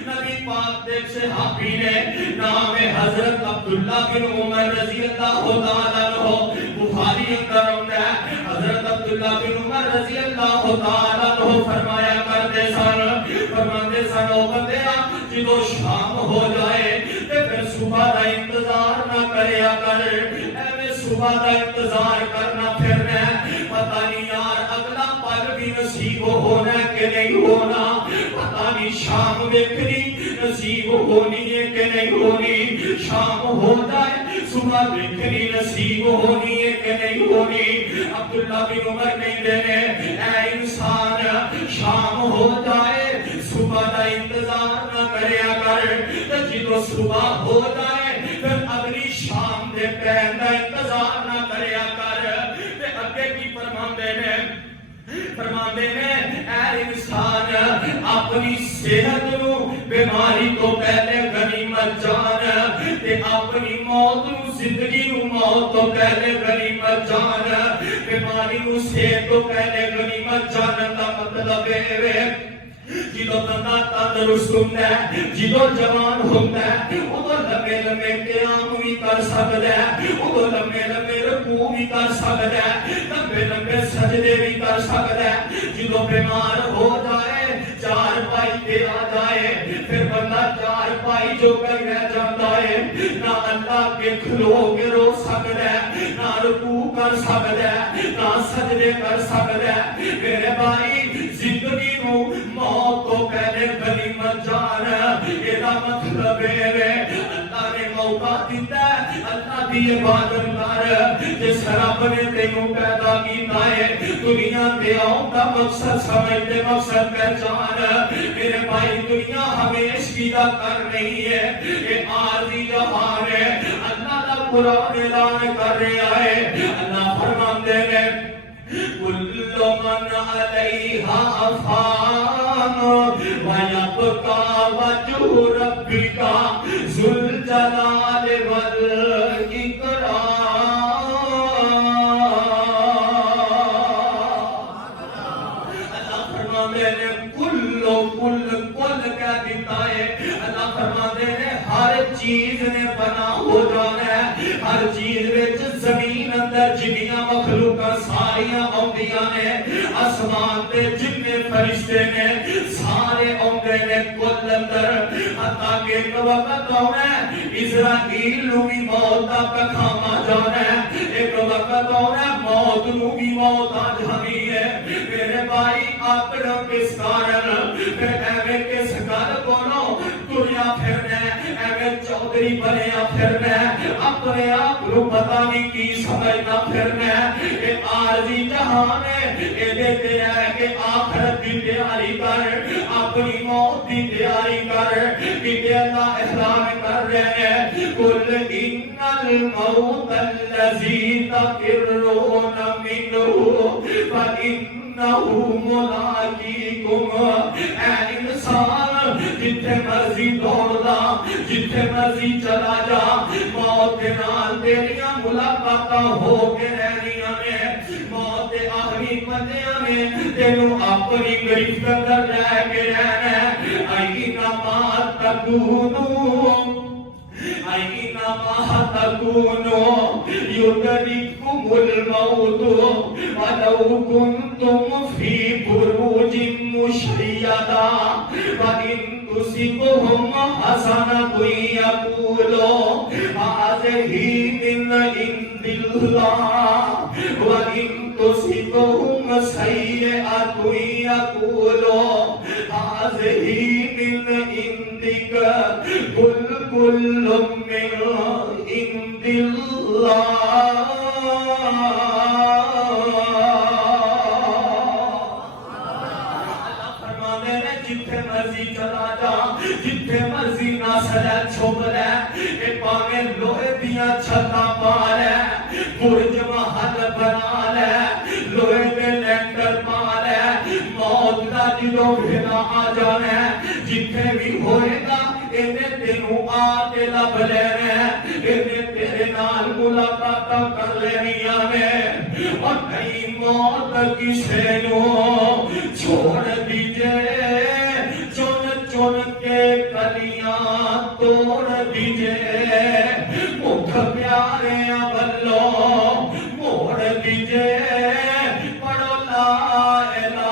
نبی پاک دے صحابی نے نام حضرت عبداللہ بن عمر رضی اللہ تعالیٰ عنہ بخاری اندر آتا ہے حضرت عبداللہ بن عمر رضی اللہ تعالیٰ عنہ فرمایا کرتے سن او بندیا جدو شام ہو جائے تے پھر صبح دا انتظار نہ کریا کر ایویں صبح دا انتظار کرنا پھرنا پتہ نہیں یار اگلا پل بھی نصیب ہونا کہ نہیں ہونا پتہ نہیں شام ویکھنی نصیب ہونی ہے کہ نہیں ہونی شام ہو جائے صبح ویکھنی نصیب ہونی ہے کہ نہیں ہونی عبداللہ بن عمر کہندے نے اے انسان شام ہو جائے صبح دا انتظار نہ کریا کر تے جدو صبح ہو جائے پھر اگلی شام دے پہن دا انتظار نہ کریا کر تے اگے کی فرماندے نے اے انسان اپنی صحت نو بیماری تو پہلے غنیمت جان تے اپنی موت نو زندگی نو موت تو پہلے غنیمت جان بیماری نو صحت تو پہلے غنیمت جان دا مطلب ہے جدو بندہ تندرست ہوندا ہے جدو جوان ہوندا ہے ادو لمبے لمبے قیام بھی کر سکدا ہے ادو لمبے لمبے رکوع بھی کر سکدا ہے لمبے لمبے سجدے بھی کر سکدا ہے جدو بیمار ہو جائے چار پائی تے آ جائے پھر بندہ چار پائی جو کر رہ جاتا ہے نہ اللہ کے کھلو کے رو سکدا ہے نہ رکوع کر سکدا ہے نہ سجدے کر سکدا ہے میرے بھائی زندگی نو موت تو پہلے غنیمت جان یہ مطلب ہے اللہ نے موقع دیتا ہے اللہ دی عبادت کر جس رب نے تینوں پیدا کیتا ہے دنیا تے آؤں دا مقصد سمجھتے مقصد پہچان میرے بھائی دنیا ہمیشگی دا کر نہیں ہے یہ عارضی جہان ہے اللہ دا قرآن اعلان کر رہا ہے اللہ فرماندے ہیں كل من عليها فان ويبقى وجه ربك ذو الجلال والإكرام اللہ فرماتے ہیں کل کہہ دیتا ہے اللہ فرماتے ہیں ہر چیز نے بنا ہو جانا ہے ہر چیز وچ زمین اندر جنیاں مخلوقاں ساریاں آندیاں نے آسمان تے جتنے فرشتے نے سارے آندے نے کل اندر حتیٰ کہ ایک وقت آنا ہے اسرائیل نو بھی موت دا پخاما جانا ہے ایک وقت آنا ہے موت نو بھی موت آ جانی ہے میرے بھائی اپنا کس کارن پھر ایویں کس گل کولوں تریا پھرنا ایویں چودھری بنیا پھرنا اپنے آپ کو پتہ نہیں کی سمجھنا پھرنا یہ عارضی جہان ہے یہ تے ہے کہ آخرت کی تیاری کر اپنی موت کی تیاری کر کہ اللہ احرام کر رہے ہیں قل ان الموت الذی تفرون منہ فإنہ ملاقیکم اے انسان جتھے مرضی دوڑدا جتھے مرضی چلا جا موت نال تیریاں ملاقاتاں ہو کے رہنیاں نے موت آخری بندیاں نے تینوں اپنی گرفت اندر رہ کے رہنا اینما تکونوا اینما تکونوا یدرککم الموت ولو کنتم فی بروج مشیدہ وَإِن تُصِبْهُمْ حَسَنَةٌ يَقُولُوا هَٰذِهِ مِنْ عِندِ اللَّهِ وَإِن تُصِبْهُمْ سَيِّئَةٌ يَقُولُوا هَٰذِهِ مِنْ عِندِكَ قُلْ كُلٌّ مِنْ عِندِ اللَّهِ جتھے مرضی چلا جا جتھے مرضی نہ سجا چھپ لے اے پاویں لوہے دیاں چھتاں پا لے برج محل بنا لے لوہے دے لینڈر پا لے موت دا جدوں بھیڑا آ جانا جتھے بھی ہوئے گا اینے تینوں آ کے لب لینا اینے تیرے نال ملاقاتاں کر لینیاں نے اور نہیں موت کسے نو چھوڑ دیجے چن چن کے کلیاں توڑ دیجے مکھ پیارے بلو موڑ دیجے پڑھو لا الہ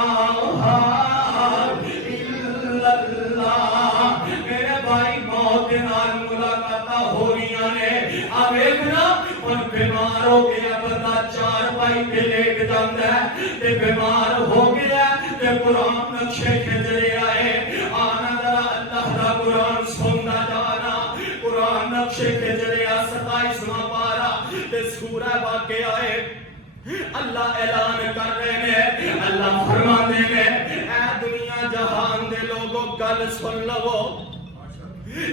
الا اللہ میرے بھائی موت نال ملاقاتاں ہو رہی نے آ ویکھنا ان بیمار ہو گیا بندہ چار پائی تے لیٹ جاندا ہے تے بیمار ہو گیا تے قرآن نقشے کھچرے آئے آنا ذرا اللہ دا قرآن سننا جانا قرآن نقشے کھچرے آ 27واں پارہ تے سورہ واقعہ آئے اللہ اعلان کر رہے ہیں اللہ فرماتے ہیں اے دنیا جہان دے لوگوں گل سن لو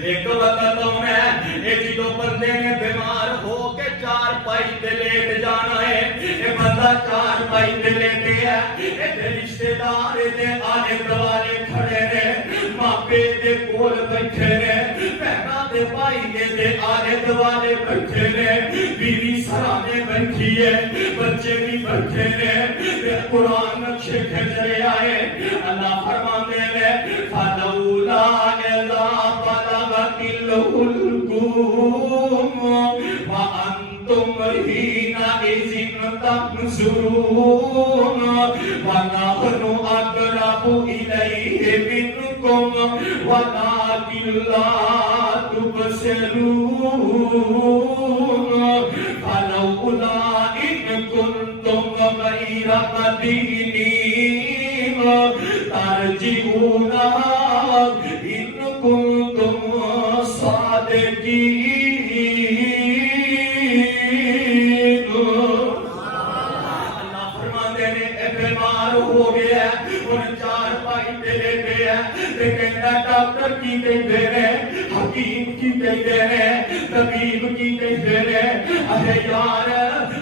ایک وقت ہونا ہے ایک جو بندے نے بیمار ہو کے چار پائی تے لیٹ جانا ہے اے بندہ چار پائی تے لیٹے ہے اے رشتے دار دے آلے دوالے کھڑے نے ماپے دے کول بیٹھے نے بہنا دے بھائی دے آلے دوالے بیٹھے نے بیوی سرانے بیٹھی ہے بچے بھی بیٹھے نے قرآن نقشے کھچرے آئے اللہ فرماتے ہیں فلولا اذا بلغت الحلقوم وانتم حينئذ تنظرون ونحن اقرب اليه منكم ولكن لا تبصرون فلولا ان كنتم غير مدينين ترجعونها ان كنتم صادقين اللہ فرماتے ہیں اے بیمار ہو گیا ان چار پائی تے لیٹے ہیں تے کہنا ڈاکٹر کی کہتے ہیں حکیم کی کہتے ہیں طبیب کی کہتے ہیں اے یار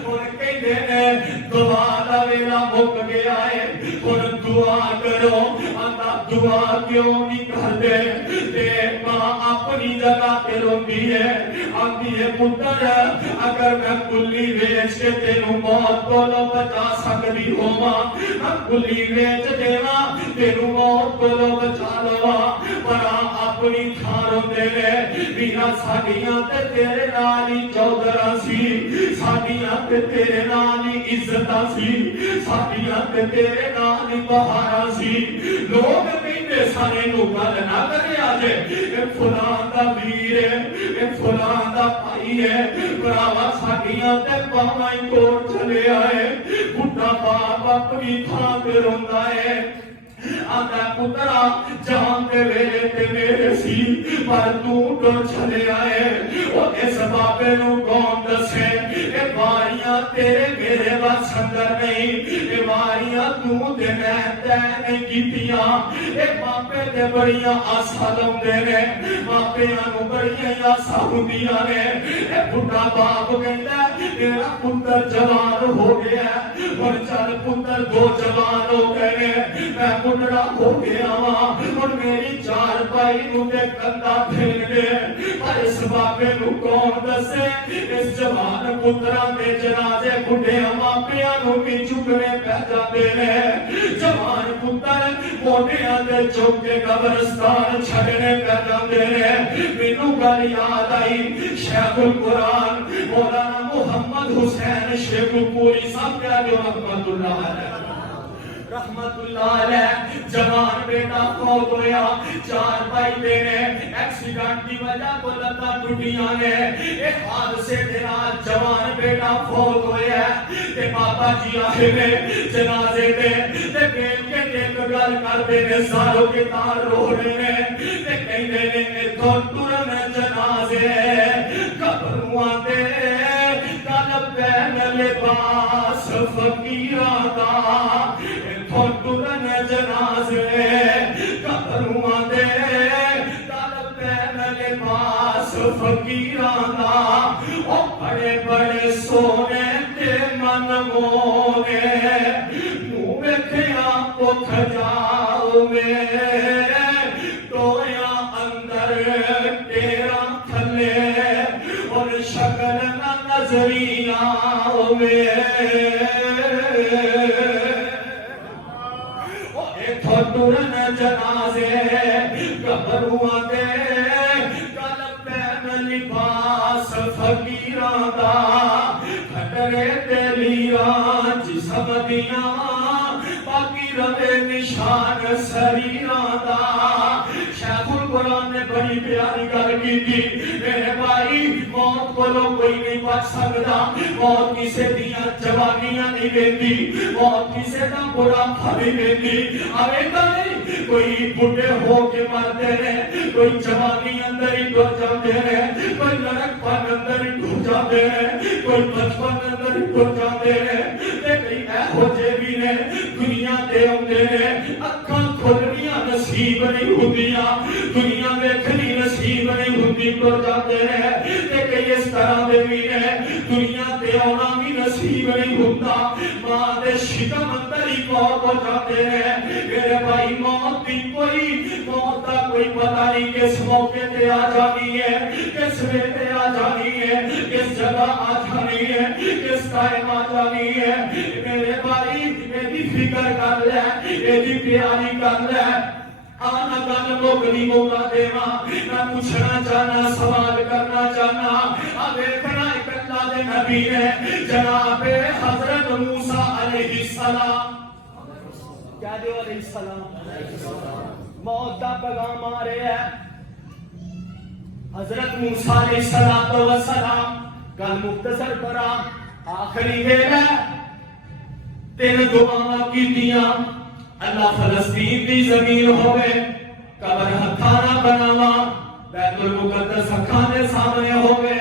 ان کہتے ہیں دعا دا ویلا مک گیا ہے ان دعا کرو اللہ دعا کیوں نہیں کرتے تے ماں اپنی جگہ تے روندی ہے آندی ہے پتر اگر میں کلی ویچ کے تینوں موت کو بچا سکتی ہوا میں کلی ویچ دیوا تینوں موت کو بچا لوا پر اپنی تھاروں دے میرا ساڑیاں تے تیرے نالی چودرہ سی ساڑیاں تے تیرے نالی عزتہ سی ساڑیاں تے تیرے نالی بہارا سی لوگ کہتے سارے نو گل نہ کرے آجے اے فلان دا ویر ہے اے فلان دا بھائی ہے براوا ساڑیاں تے باہائی کوٹ چلے آئے بڑھا باپ اپنی تھا پہ روندا ہے آدھا پترا جہاں تے ویلے تے میرے سی پر تو ڈر چلے آئے اور اس بابے نو کون دسے اے باریاں تیرے میرے بس اندر نہیں اے باریاں تو دے میں تینے کیتیاں اے باپے دے بڑیاں آسا لوندے نے باپے آنو بڑیاں آسا ہوندیاں نے اے بڑھا باپ کہتا ہے میرا پتر جوان ہو گیا اور چل پتر دو جوان ہو گئے میں پترا ہو گیا اور میری چار پائی مجھے کندہ پھیل گئے پر اس باپے نو کون دسے اس جوان پترا دے جنازے بڑھے ماپیاں نو بھی چکنے پہ جاتے ہیں جوان پتر موٹیاں دے چوک کے قبرستان چھڑنے پہ جاتے ہیں مینوں گل یاد آئی شیخ القرآن مولانا محمد حسین شیخ پوری صاحب کیا جو رحمت اللہ علیہ رحمت اللہ علیہ جوان بیٹا فوت ہویا چار بھائی میرے ایکسیڈنٹ کی وجہ کو لتا ٹوٹیاں نے ایک حادثے کے نال جوان بیٹا فوت ہویا تے بابا جی آئے میں جنازے تے بیل کے ایک گل کرتے نے ساروں کے تار رو رہے نے تے کہندے نے تو ٹرن جنازے قبرواں دے کل پہن لباس فقیراں دا ٹرن جنازے قبرواں دے کل پہن لباس فقیراں دا او بڑے بڑے سونے تے من مونے منہ ویکھیا پکھ جاؤ میں ٹویا اندر تیرا تھلے اور شکل نہ نظریاں ہوے اتھوں ٹرن جنازے قبرواں دے کل پہن لباس فقیراں دا کھٹرے تے لیراں جسم دیاں باقی رہے نشان سریراں دا شیخ القرآن نے بڑی پیاری گل کی تھی میرے بھائی موت کو کوئی نہیں بچ سکتا موت کسے دیاں جوانیاں نہیں دیتی موت کسے دا برا پھلی دیتی آویدہ نہیں کوئی بڑھے ہو کے مرتے رہے کوئی جوانی اندر ہی ڈر جاتے رہے کوئی لڑک پن اندر ہی ڈر جاتے رہے کوئی بچپن اندر ہی ڈر جاتے رہے لیکن اے ہو جے بھی نے دنیا دے ہوندے نے اکھاں کھلنیاں نصیب نہیں ہوندیاں دنیا دیکھنی نصیب نہیں ہوندی ڈر جاتے رہے لیکن اس طرح دے بھی نے دنیا دے آنا بھی نصیب نہیں ہوندا ماں دے شکم اندر ہی موت ہو جاتے رہے میرے بھائی موت دی کوئی موت دا کوئی پتہ نہیں کس موقع تے آ جانی ہے کس ویلے آ جانی ہے کس جگہ آ جانی ہے کس ٹائم آ جانی ہے میرے بھائی میری فکر کر لے میری پیاری کر لے آنا گل موکلی مولا دیوا میں پوچھنا چاہنا سوال کرنا چاہنا دیکھنا ایک اللہ دے نبی ہے جناب حضرت موسیٰ علیہ السلام کیا دیو علیہ السلام موت دا پیغام آ رہے ہیں حضرت موسیٰ علیہ السلام کل مختصر کرا آخری دیر ہے تین دعا کی دیا اللہ فلسطین دی زمین ہوئے قبر ہتھانا بناوا بیت المقدس ہکھاں دے سامنے ہوئے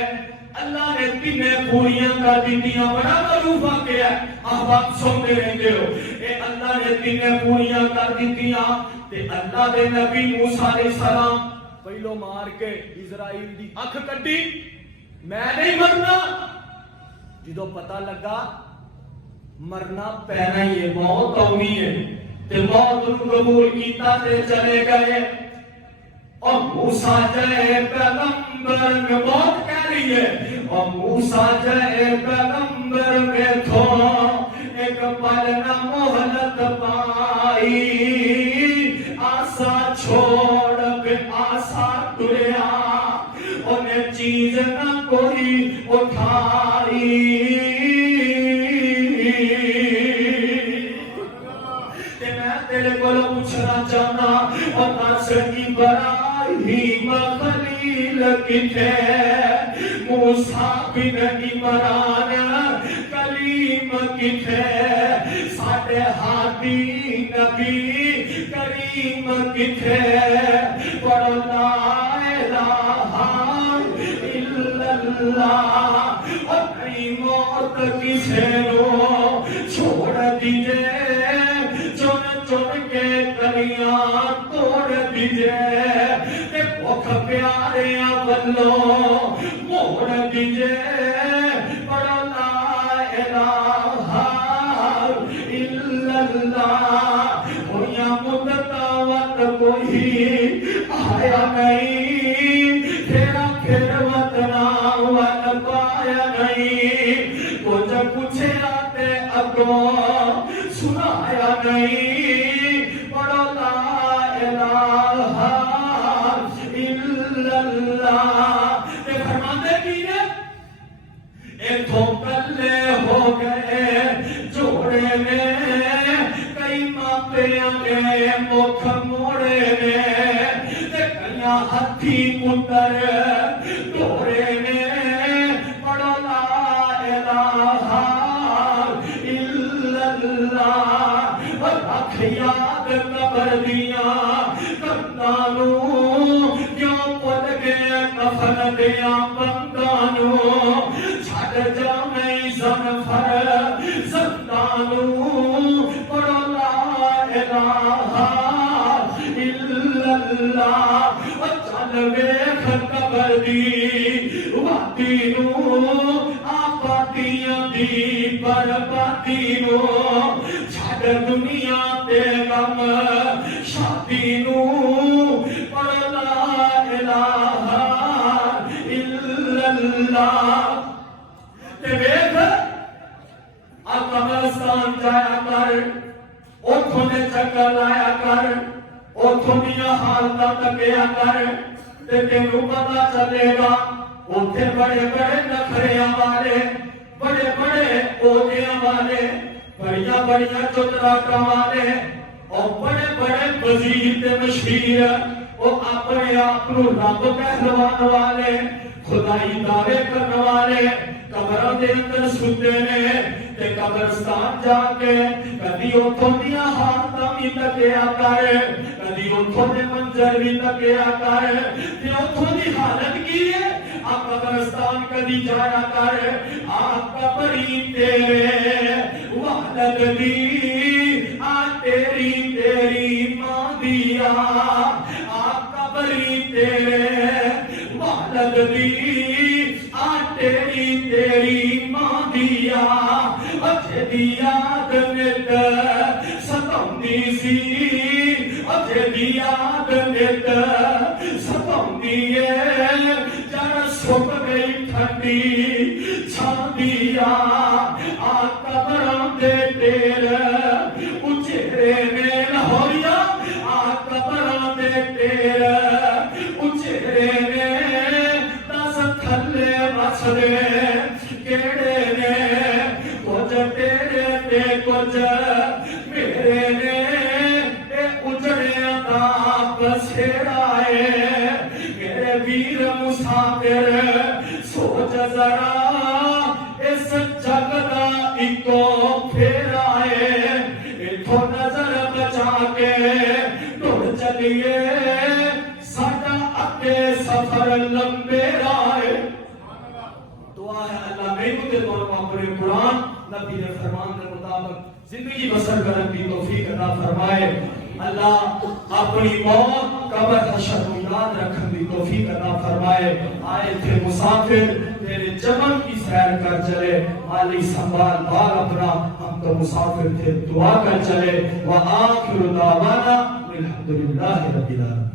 اللہ نے تینیں پوریاں کر دیتیاں بڑا معروف واقعہ ہے احباب سنتے رہتے ہو اے اللہ نے تینیں پوریاں کر دیتیاں تے اللہ دے نبی موسیٰ علیہ السلام پہلو مار کے اسرائیل دی اکھ کٹی میں نہیں مرنا جدو پتہ لگا مرنا پینا ہی ہے موت آنی ہے تے موت نو قبول کیتا تے چلے گئے اور موسیٰ جائے پیغمبر میں موت کہہ رہی ہے اور موسیٰ جائے پیغمبر میں تھو ایک پل نہ مہلت پائی آسا چھوڑ پہ آسا ٹریا انہیں چیز نہ کوئی اٹھائی تیرے کو پوچھنا چاہنا اور ناصر ابراہیم خلیل کتھے موسیٰ بن عمران کلیم کتھے ساڈے ہادی نبی کریم کتھے پڑھو لا الہ الا اللہ اپنی موت کسے نو چھوڑ دیجئے چن کے کلیاں توڑ دیجئے تے بھوک پیاریاں بلو موڑ دیجئے پڑھو لا الہ الا اللہ ہویا مدتا وقت کوئی آیا نہیں تیرا پھر وطنا ول پایا نہیں کچھ پوچھے آتے اگوں سنایا نہیں پڑھو لا الہ الا اللہ تے فرماندے کی نے ایتھوں کلے ہو گئے جوڑے نے کئی ماپیاں نے مکھ موڑے نے تے کئیاں ہتھی پتر ڈورے نے پڑھو لا الہ الا اللہ رکھ یاد قبر دیاں کندانو کیوں پل گئے کفن دیاں بندانو چھڑ جامعی زنفر زندانو پڑھو لا الہ الا اللہ چل ویکھ قبر دی وادی نو آبادیاں دی بربادی نو چھڑ دنیا تے غم شادی نو پڑھو لا الہ الا اللہ تے ویکھ تکیا کر تے تینوں پتہ چلے گا اوتھے بڑے بڑے نخریاں والے بڑے بڑے عہدیاں والے بڑیاں بڑیاں چتراٹاں والے اور بڑے بڑے وزیر تے مشیر وہ اپنے آپ کو رب کہلوان والے خدائی دعوے کرنے والے قبروں دے اندر ستے نے تے قبرستان جا کے کدی اتھوں دیاں حالتاں بھی تکیا کر کدی اتھوں دے منظر بھی تکیا کر تے اتھوں دی حالت کی ہے آپ قبرستان کدی جایا کر آپ قبری تیرے والد دی تیری تیری ماں دیا آپ قبری تیرے والد دی تیری تیری ماں دیا اجھے دی یاد نت ستوندی سی اجھے دی یاد نت ستوندی ہے جڑ سک گئی ٹھنڈی چھان دیا آ قبراں دے تیر اچھرے نے لاہوریا آ قبراں دے تیر اچھرے نے دس تھلے وسدے کیڑے نے کچھ تیرے تے کچھ میرے نے اے اجڑیاں دا بسیرائے میرے ویر مسافر سوچ ذرا اس جگ دا ایکو پھیرائے اتھو نظر بچا کے ٹر چلیے ساڈا اگے سفر لمبے رائے دعا ہے اللہ میرے دے طور پر اپنے قرآن نبی نے فرمان کے مطابق زندگی بسر کرنے کی توفیق عطا فرمائے اللہ اپنی موت قبر حشر کو یاد رکھنے کی توفیق عطا فرمائے آئے تھے مسافر تیرے جمل کی سیر کر چلے مالی سنبھال بار اپنا ہم تو مسافر تھے دعا کر چلے وآخر دعوانا الحمدللہ رب العالمین